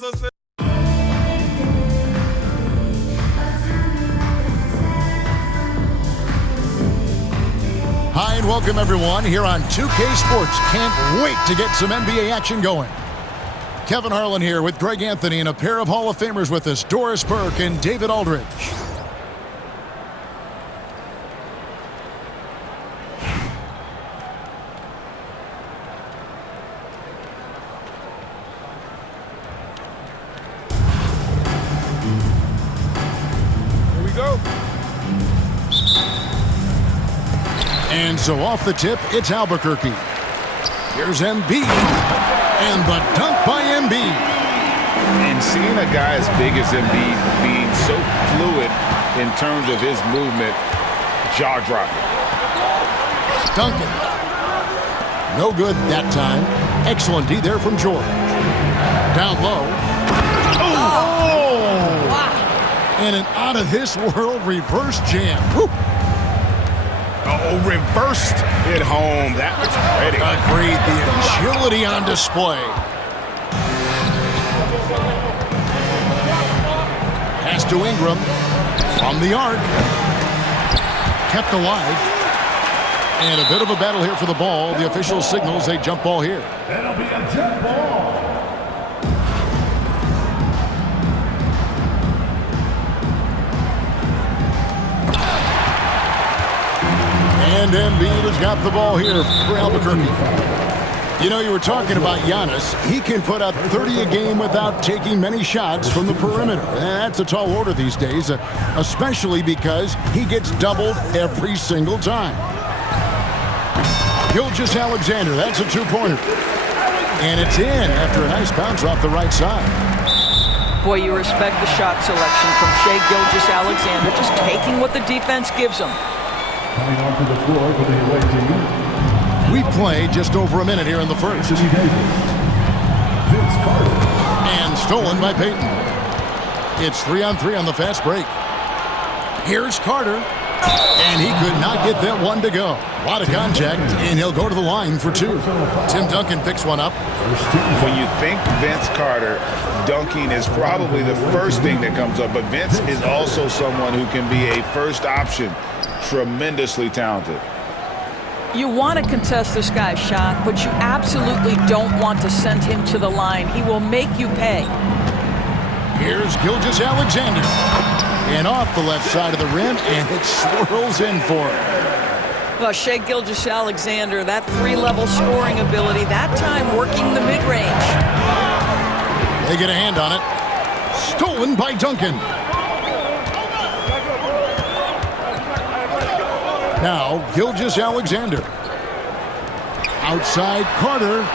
Hi and welcome everyone here on 2K Sports. Can't wait to get some NBA action going. Kevin Harlan here with Greg Anthony and a pair of Hall of Famers with us, Doris Burke and David Aldridge. Here we go. And so off the tip, it's Albuquerque. Here's Embiid. And the dunk by Embiid. And seeing a guy as big as Embiid being so fluid in terms of his movement, jaw-dropping. Duncan. No good that time. Excellent D there from George. Down low. Oh! Wow. And an out-of-this-world reverse jam. Woo. Oh, reversed it home. That was pretty. Agreed. The agility on display. Pass to Ingram. From the arc. Kept alive. And a bit of a battle here for the ball. The official signals a jump ball here. That'll be a jump ball. And Embiid has got the ball here for Albuquerque. You know, you were talking about Giannis. He can put up 30 a game without taking many shots from the perimeter. And that's a tall order these days, especially because he gets doubled every single time. Gilgeous-Alexander, that's a two-pointer. And it's in after a nice bounce off the right side. Boy, you respect the shot selection from Shai Gilgeous-Alexander, just taking what the defense gives him. Coming onto the floor for the away team. We've played just over a minute here in the first. Anthony Davis. Vince Carter. And stolen by Payton. It's 3-on-3 on the fast break. Here's Carter. And he could not get that one to go. A lot of contact, and he'll go to the line for two. Tim Duncan picks one up. When you think Vince Carter, dunking is probably the first thing that comes up. But Vince is also someone who can be a first option. Tremendously talented. You want to contest this guy's shot, but you absolutely don't want to send him to the line. He will make you pay. Here's Gilgeous-Alexander. And off the left side of the rim, and it swirls in for him. Well, Shai Gilgeous-Alexander, that three-level scoring ability, that time working the mid-range. They get a hand on it. Stolen by Duncan. Now, Gilgeous-Alexander. Outside Carter.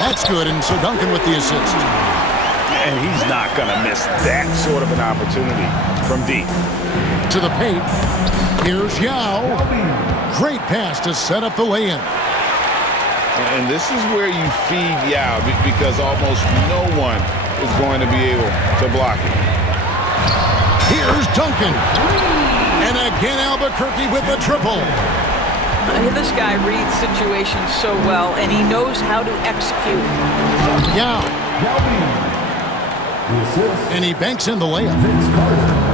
That's good, and so Duncan with the assist. And he's not going to miss that sort of an opportunity from deep. To the paint. Here's Yao. Great pass to set up the lay-in. And this is where you feed Yao because almost no one is going to be able to block it. Here's Duncan. And again, Albuquerque with the triple. This guy reads situations so well, and he knows how to execute. Yao. And he banks in the layup.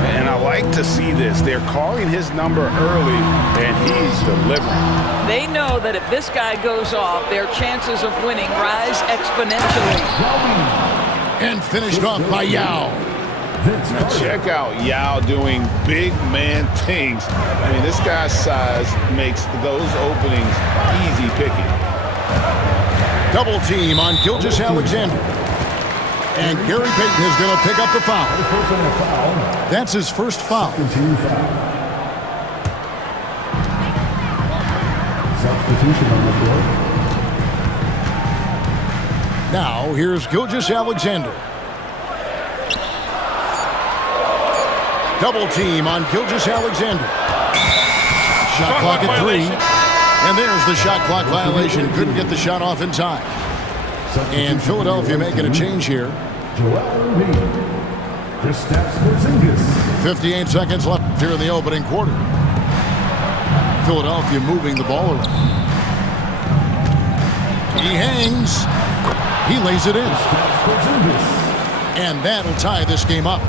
And I like to see this. They're calling his number early, and he's delivering. They know that if this guy goes off, their chances of winning rise exponentially. And finished off by Yao. Now check out Yao doing big man things. I mean, this guy's size makes those openings easy picking. Double team on Gilgeous-Alexander. And Gary Payton is going to pick up the foul. That's his first foul. Substitution on the floor. Now, here's Gilgeous-Alexander. Double team on Gilgeous-Alexander. Shot clock at 3. And there's the shot clock violation. Couldn't get the shot off in time. And Philadelphia making a change here. Joel Embiid. Kristaps Porzingis. 58 seconds left here in the opening quarter. Philadelphia moving the ball around. He hangs. He lays it in. And that'll tie this game up.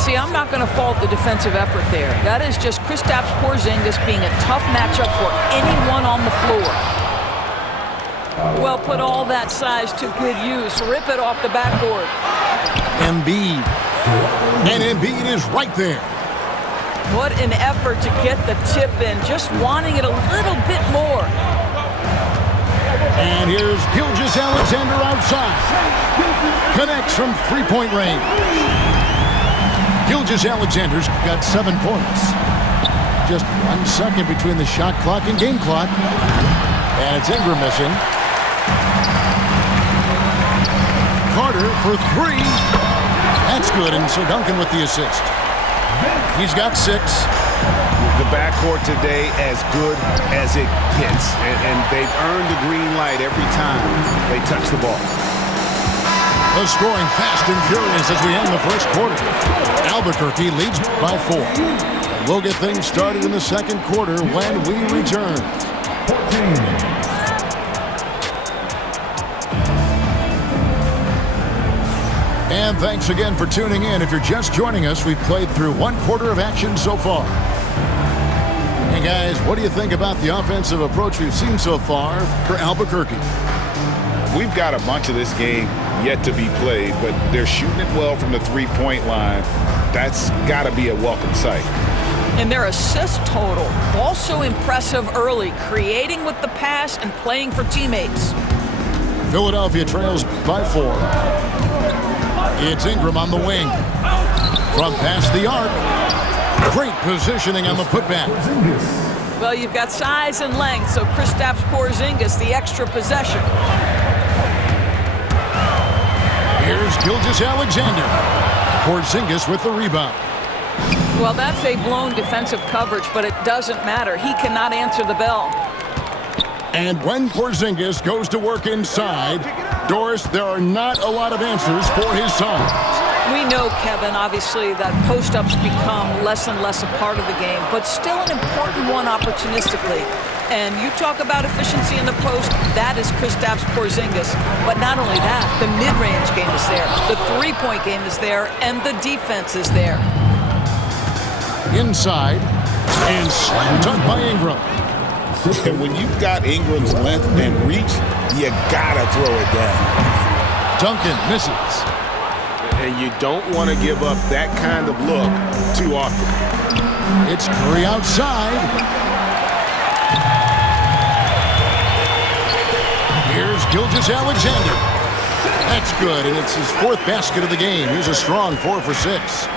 See, I'm not going to fault the defensive effort there. That is just Kristaps Porzingis being a tough matchup for anyone on the floor. Well, put all that size to good use. Rip it off the backboard. Embiid. And Embiid is right there. What an effort to get the tip in, just wanting it a little bit more. And here's Gilgeous-Alexander outside. Connects from three-point range. Gilgeous-Alexander's got 7 points. Just 1 second between the shot clock and game clock. And it's Ingram missing. Carter for 3. That's good, and so Duncan with the assist. He's got 6. The backcourt today as good as it gets, and they've earned the green light every time they touch the ball. The scoring fast and furious as we end the first quarter. Albuquerque leads by 4. And we'll get things started in the second quarter when we return. And thanks again for tuning in. If you're just joining us, we've played through 1 quarter of action so far. Hey guys, what do you think about the offensive approach we've seen so far for Albuquerque? We've got a bunch of this game yet to be played, but they're shooting it well from the three-point line. That's got to be a welcome sight. And their assist total, also impressive early, creating with the pass and playing for teammates. Philadelphia trails by 4. It's Ingram on the wing. From past the arc. Great positioning on the putback. Well, you've got size and length, so Kristaps Porzingis, the extra possession. Here's Gilgeous-Alexander. Porzingis with the rebound. Well, that's a blown defensive coverage, but it doesn't matter. He cannot answer the bell. And when Porzingis goes to work inside, Doris, there are not a lot of answers for his size. We know, Kevin, obviously, that post-ups become less and less a part of the game, but still an important one opportunistically. And you talk about efficiency in the post, that is Kristaps Porzingis. But not only that, the mid-range game is there, the three-point game is there, and the defense is there. Inside, and slam dunk by Ingram. And when you've got Ingram's length and reach, you gotta throw it down. Duncan misses. And you don't want to give up that kind of look too often. It's Curry outside. Here's Gilgeous-Alexander. That's good, and it's his 4th basket of the game. He's a strong 4 for 6.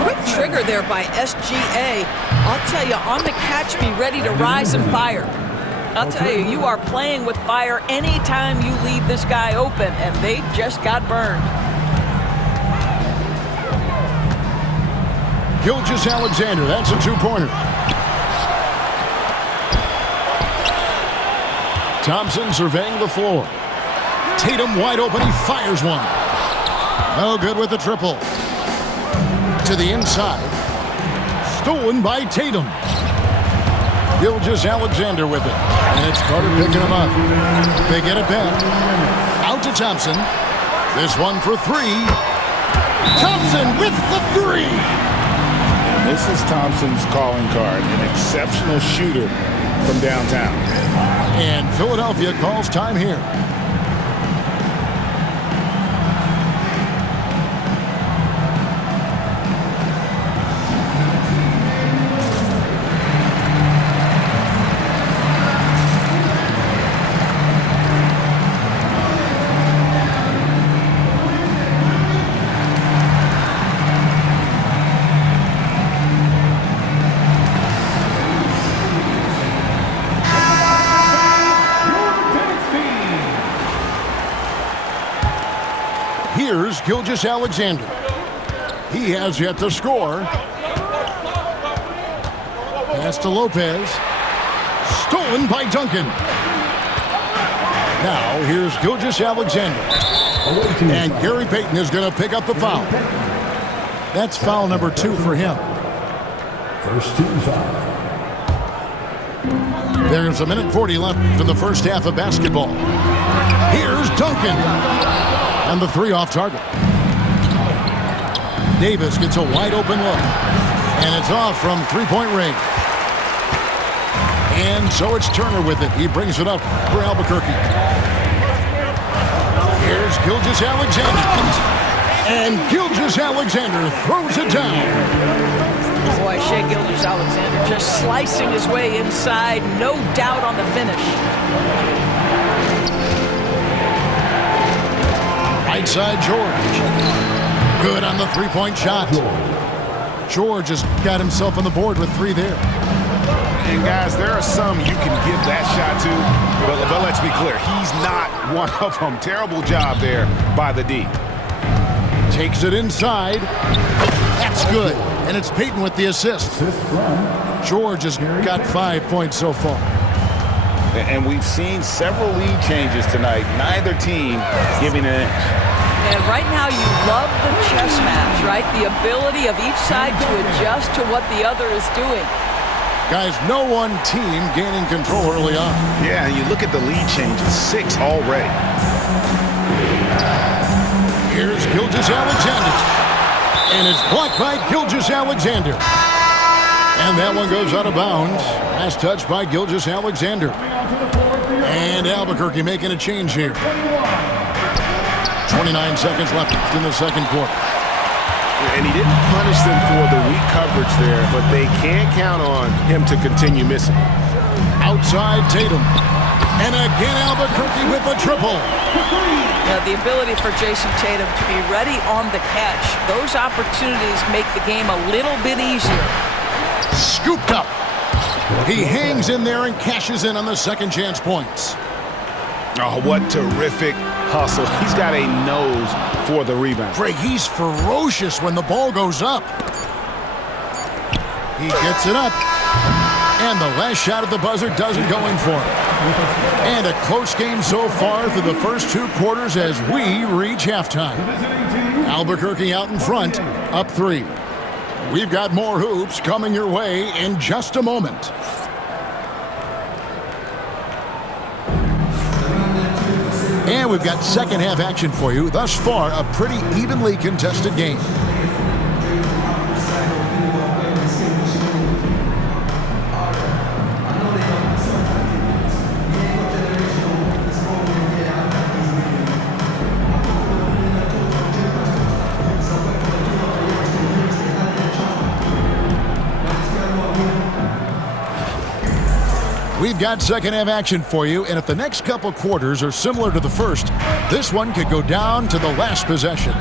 Quick trigger there by SGA. I'll tell you, on the catch, be ready to rise and fire. I'll tell you, you are playing with fire anytime you leave this guy open, and they just got burned. Gilgeous-Alexander, that's a 2-pointer. Thompson surveying the floor. Tatum wide open, he fires one. No good with the triple. To the inside. Stolen by Tatum. Gilgeous-Alexander with it. And it's Carter picking him up. They get it back. Out to Thompson. This one for 3. Thompson with the 3. And this is Thompson's calling card, an exceptional shooter from downtown. And Philadelphia calls time here. Here's Gilgeous-Alexander. He has yet to score. Pass to Lopez. Stolen by Duncan. Now here's Gilgeous-Alexander. And Gary Payton is going to pick up the foul. That's foul number 2 for him. First team foul. There's 1:40 left in the first half of basketball. Here's Duncan. And the 3 off target. Davis gets a wide open look. And it's off from three-point range. And so it's Turner with it. He brings it up for Albuquerque. Here's Gilgeous-Alexander. And Gilgeous-Alexander throws it down. Boy, Shai Gilgeous-Alexander just slicing his way inside. No doubt on the finish. Right side, George. Good on the three-point shot. George has got himself on the board with 3 there. And guys, there are some you can give that shot to, but let's be clear, he's not one of them. Terrible job there by the D. Takes it inside. That's good. And it's Payton with the assist. George has got 5 points so far. And we've seen several lead changes tonight. Neither team giving an inch. And right now you love the chess match, right? The ability of each side to adjust to what the other is doing. Guys, no one team gaining control early on. Yeah, and you look at the lead changes, 6 already. Here's Gilgeous-Alexander. And it's blocked by Gilgeous-Alexander. And that one goes out of bounds. Last touch by Gilgeous-Alexander. And Albuquerque making a change here. 29 seconds left in the second quarter. And he didn't punish them for the weak coverage there, but they can't count on him to continue missing. Outside Tatum. And again Albuquerque with a triple. The ability for Jason Tatum to be ready on the catch. Those opportunities make the game a little bit easier. Scooped up. He hangs in there and cashes in on the second chance points. Oh, what terrific hustle. He's got a nose for the rebound. Greg, he's ferocious when the ball goes up. He gets it up. And the last shot at the buzzer doesn't go in for him. And a close game so far through the first 2 quarters as we reach halftime. Albuquerque out in front, up 3. We've got more hoops coming your way in just a moment. And we've got second half action for you. Thus far, a pretty evenly contested game. We've got second half action for you, and if the next couple quarters are similar to the first, this one could go down to the last possession.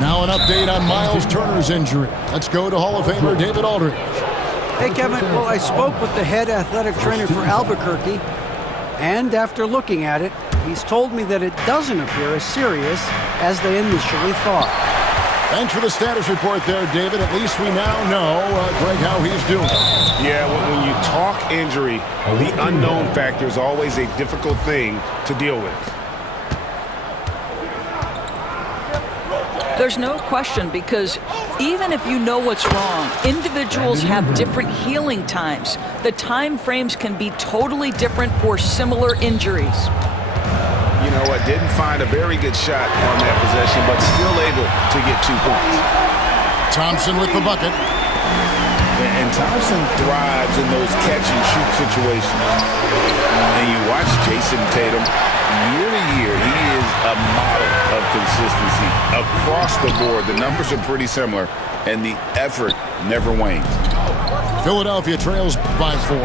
Now an update on Miles Turner's injury. Let's go to Hall of Famer David Aldridge. Hey, Kevin. Well, I spoke with the head athletic trainer for Albuquerque, and after looking at it, he's told me that it doesn't appear as serious as they initially thought. Thanks for the status report there, David. At least we now know, Greg, how he's doing. Yeah, when you talk injury, the unknown factor is always a difficult thing to deal with. There's no question, because even if you know what's wrong, individuals have different healing times. The time frames can be totally different for similar injuries. You know what, didn't find a very good shot on that possession, but still able to get 2 points. Thompson with the bucket. And Thompson thrives in those catch-and-shoot situations. And you watch Jason Tatum, year to year, he is a model of consistency. Across the board, the numbers are pretty similar, and the effort never wanes. Philadelphia trails by 4.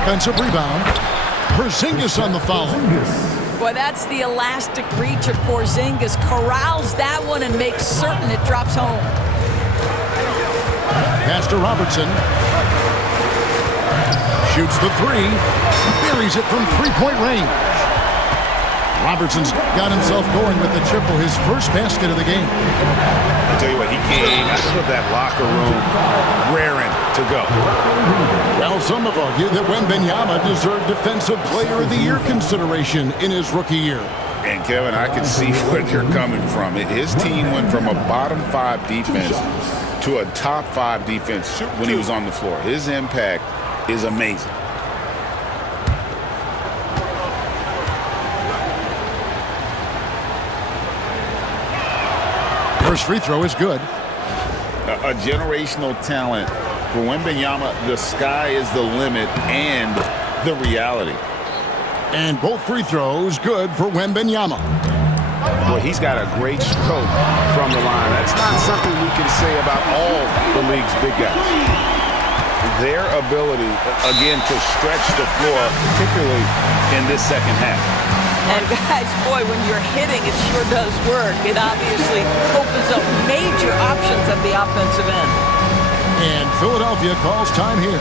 Offensive rebound. Porzingis on the foul. Boy, that's the elastic reach of Porzingis. Corrals that one and makes certain it drops home. Pass to Robertson. Shoots the 3. Buries it from three-point range. Robertson's got himself going with the triple, his first basket of the game. I'll tell you what, he came out of that locker room raring to go. Well, some have argued that Wembanyama deserved Defensive Player of the Year consideration in his rookie year. And, Kevin, I can see where you're coming from. His team went from a bottom 5 defense to a top 5 defense when he was on the floor. His impact is amazing. First free throw is good. A generational talent. For Wembanyama, the sky is the limit and the reality. And both free throws good for Wembanyama. Well, he's got a great stroke from the line. That's not something we can say about all the league's big guys. Their ability, again, to stretch the floor, particularly in this second half. And guys, boy, when you're hitting, it sure does work. It obviously opens up major options at the offensive end. And Philadelphia calls time here.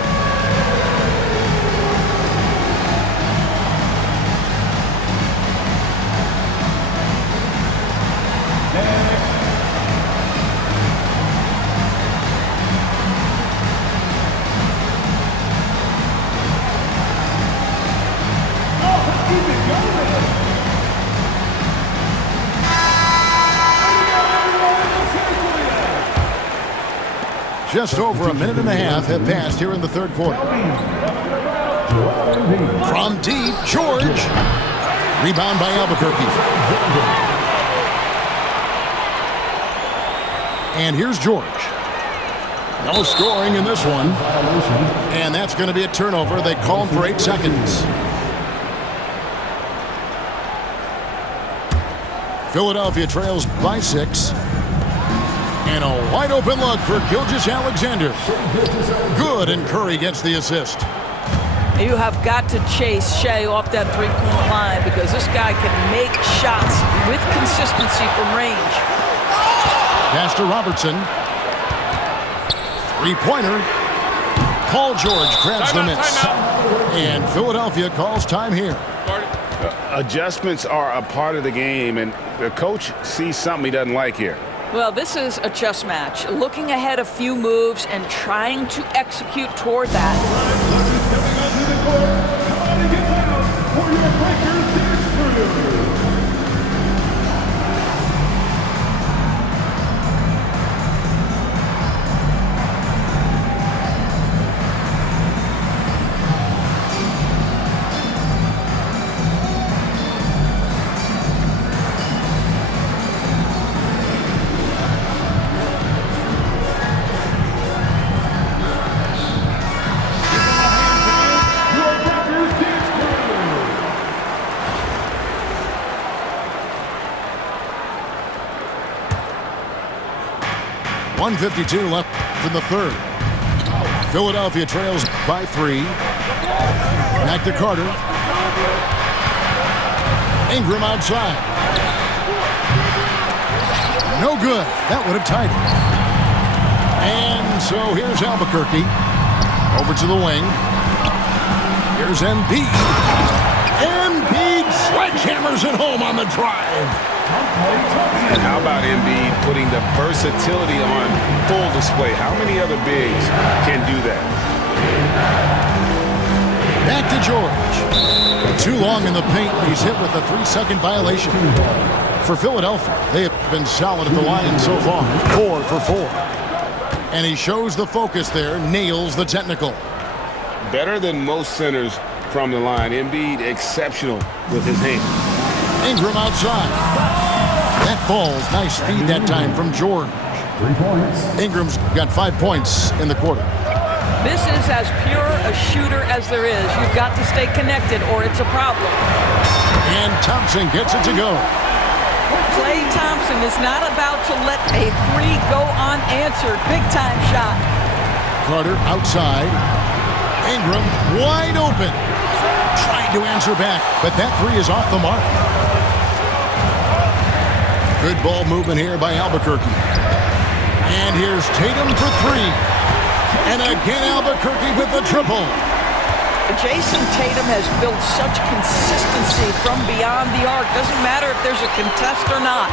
Just over a minute and a half have passed here in the third quarter. From deep, George. Rebound by Albuquerque. And here's George. No scoring in this one. And that's going to be a turnover. They call him for 8 seconds. Philadelphia trails by 6. And a wide open look for Gilgeous-Alexander. Good, and Curry gets the assist. You have got to chase Shea off that three-point line because this guy can make shots with consistency from range. Pass to Robertson. Three-pointer. Paul George grabs the miss. And Philadelphia calls time here. Adjustments are a part of the game, and the coach sees something he doesn't like here. Well, this is a chess match. Looking ahead a few moves and trying to execute toward that. .152 left in the third. Philadelphia trails by 3. Back to Carter. Ingram outside. No good. That would have tied it. And so here's Albuquerque. Over to the wing. Here's Embiid. Embiid sledgehammers it home on the drive. And how about Embiid putting the versatility on full display? How many other bigs can do that? Back to George. Too long in the paint. He's hit with a 3-second violation. For Philadelphia, they have been solid at the line so far. 4 for 4. And he shows the focus there, nails the technical. Better than most centers from the line. Embiid exceptional with his hand. Ingram outside. That falls. Nice speed that time from George. 3 points. Ingram's got 5 points in the quarter. This is as pure a shooter as there is. You've got to stay connected or it's a problem. And Thompson gets it to go. Klay Thompson is not about to let a 3 go unanswered. Big-time shot. Carter outside. Ingram wide open. Trying to answer back, but that 3 is off the mark. Good ball movement here by Albuquerque. And here's Tatum for 3. And again, Albuquerque with the triple. Jason Tatum has built such consistency from beyond the arc. Doesn't matter if there's a contest or not.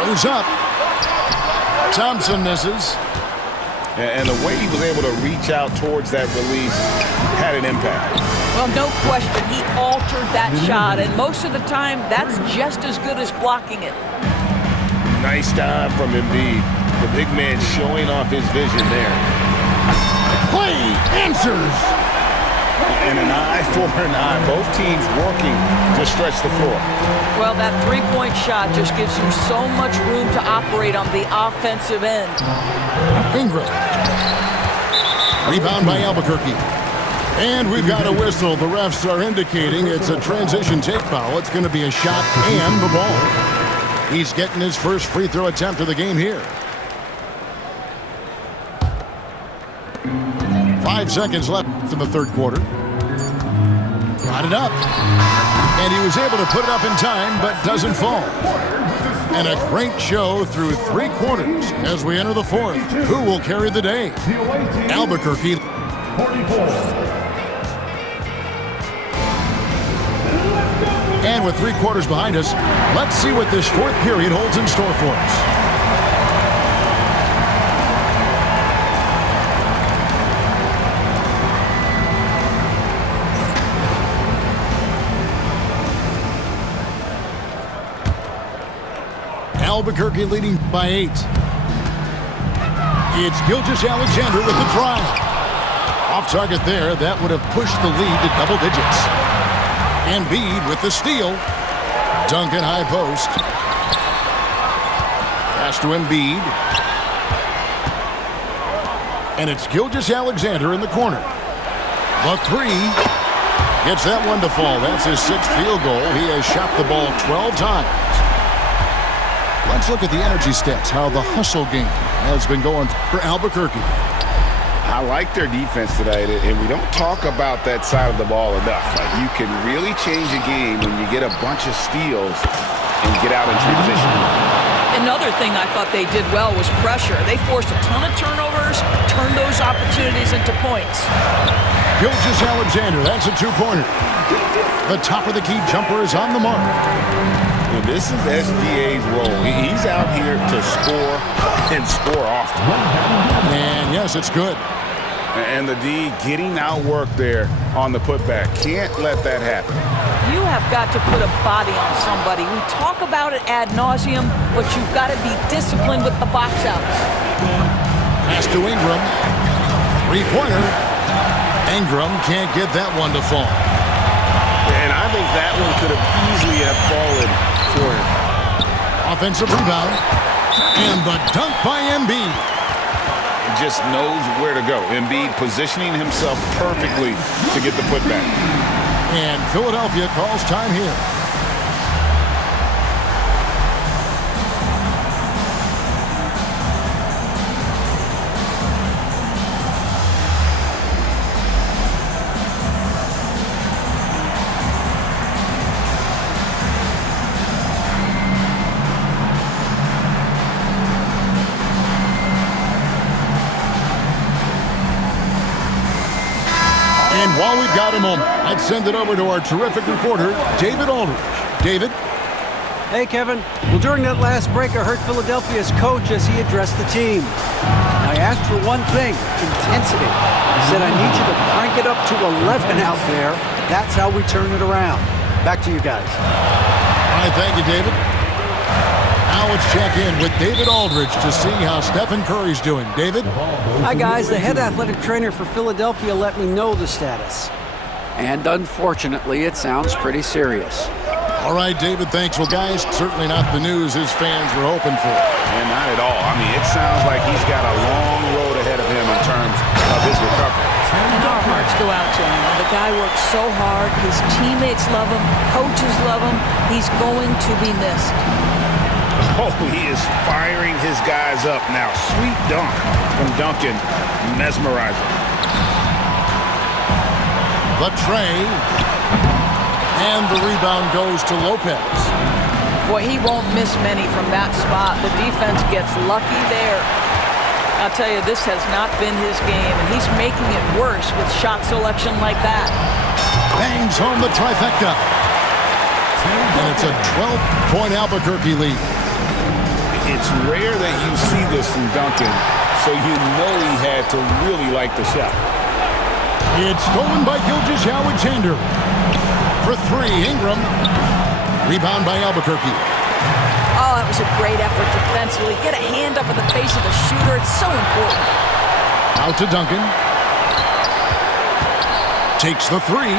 Goes up. Thompson misses. And the way he was able to reach out towards that release had an impact. Well, no question, he altered that shot, and most of the time, that's just as good as blocking it. Nice time from Embiid. The big man showing off his vision there. Klay answers. And an eye for an eye. Both teams working to stretch the floor. Well, that three-point shot just gives you so much room to operate on the offensive end. Ingram. Rebound by Albuquerque. And we've got a whistle. The refs are indicating it's a transition take foul. It's going to be a shot and the ball. He's getting his first free throw attempt of the game here. 5 seconds left in the third quarter. Got it up. And he was able to put it up in time, but doesn't fall. And a great show through 3 quarters as we enter the fourth. Who will carry the day? Albuquerque. 44. And with 3 quarters behind us, let's see what this fourth period holds in store for us. Albuquerque leading by 8. It's Gilgeous-Alexander with the drive. Off target there, that would have pushed the lead to double digits. Embiid with the steal. Duncan high post. Pass to Embiid. And it's Gilgeous-Alexander in the corner. The 3. Gets that one to fall. That's his 6th field goal. He has shot the ball 12 times. Let's look at the energy stats, how the hustle game has been going for Albuquerque. I like their defense tonight, and we don't talk about that side of the ball enough. Like, you can really change a game when you get a bunch of steals and get out in transition. Another thing I thought they did well was pressure. They forced a ton of turnovers, turned those opportunities into points. Gilgeous-Alexander, that's a 2-pointer. The top of the key jumper is on the mark. And this is SGA's role. He's out here to score and score often. And yes, it's good. And the D getting outworked there on the putback. Can't let that happen. You have got to put a body on somebody. We talk about it ad nauseum, but you've got to be disciplined with the box outs. Pass to Ingram. 3-pointer. Ingram can't get that one to fall. And I think that one could have easily have fallen for him. Offensive rebound. And the dunk by Embiid. He just knows where to go. Embiid positioning himself perfectly to get the putback. And Philadelphia calls time here. And while we've got a moment, I'd send it over to our terrific reporter, David Aldridge. David? Hey, Kevin. Well, during that last break, I heard Philadelphia's coach as he addressed the team. I asked for one thing, intensity. He said, I need you to crank it up to 11 out there. That's how we turn it around. Back to you guys. All right, thank you, David. Now let's check in with David Aldridge to see how Stephen Curry's doing. David? Hi, guys. The head athletic trainer for Philadelphia let me know the status. And unfortunately, it sounds pretty serious. All right, David, thanks. Well, guys, certainly not the news his fans were hoping for. And not at all. I mean, it sounds like he's got a long road ahead of him in terms of his recovery. And our hearts go out to him. The guy works so hard. His teammates love him. Coaches love him. He's going to be missed. Oh, he is firing his guys up now. Sweet dunk from Duncan. Mesmerizing. The tray. And the rebound goes to Lopez. Boy, he won't miss many from that spot. The defense gets lucky there. I'll tell you, this has not been his game, and he's making it worse with shot selection like that. Bangs home the trifecta. And it's a 12-point Albuquerque lead. It's rare that you see this from Duncan, so you know he had to really like the shot. It's stolen by Gilgeous-Alexander. For 3, Ingram. Rebound by Albuquerque. Oh, that was a great effort defensively. Get a hand up in the face of the shooter. It's so important. Out to Duncan. Takes the three.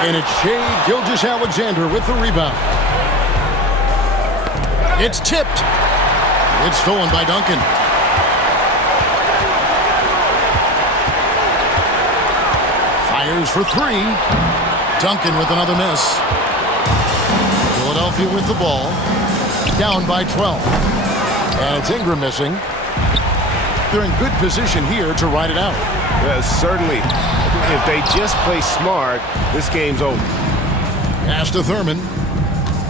And it's Shai Gilgeous-Alexander with the rebound. It's tipped. It's stolen by Duncan. Fires for three. Duncan with another miss. Philadelphia with the ball. Down by 12. And it's Ingram missing. They're in good position here to ride it out. Certainly. If they just play smart, this game's over. Pass to Thurman.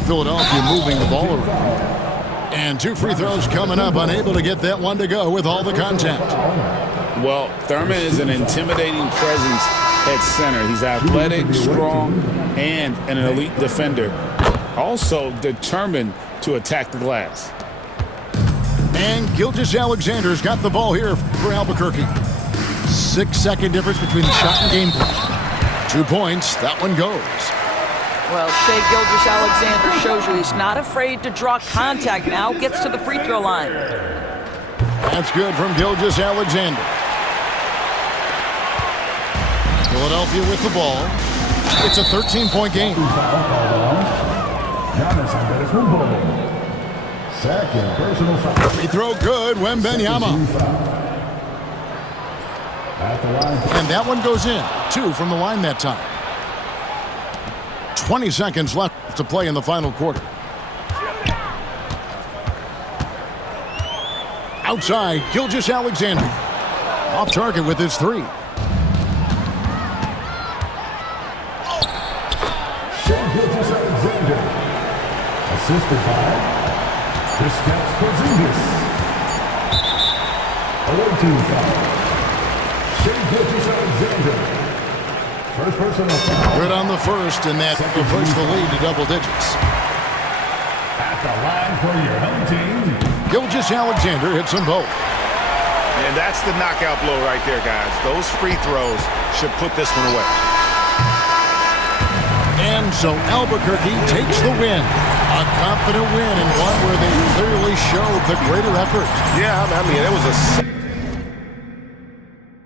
Philadelphia moving the ball around. And 2 free throws coming up, unable to get that one to go with all the contact. Well, Thurman is an intimidating presence at center. He's athletic, strong, and an elite defender. Also determined to attack the glass. And Gilgeous-Alexander's got the ball here for Albuquerque. 6-second difference between the shot and game clock. 2 points, that one goes. Well, Shai Gilgeous-Alexander shows you he's not afraid to draw contact. Now gets to the free throw line. That's good from Gilgeous-Alexander. Philadelphia with the ball. It's a 13-point game. Giannis Antetokounmpo. Second personal foul. Free throw good, Wembanyama. At the line. And that one goes in. 2 from the line that time. 20 seconds left to play in the final quarter. Outside, Gilgeous-Alexander. Off target with his three. Shai Gilgeous-Alexander. Assisted by Kristaps Porzingis. Away team foul. Shai Gilgeous-Alexander. First personal foul. Good on the first, and that will push the lead to double digits. At the line for your home team. Gilgeous-Alexander hits them both. And that's the knockout blow right there, guys. Those free throws should put this one away. And so Albuquerque takes the win. A confident win and one where they clearly showed the greater effort. Yeah, I mean, it was a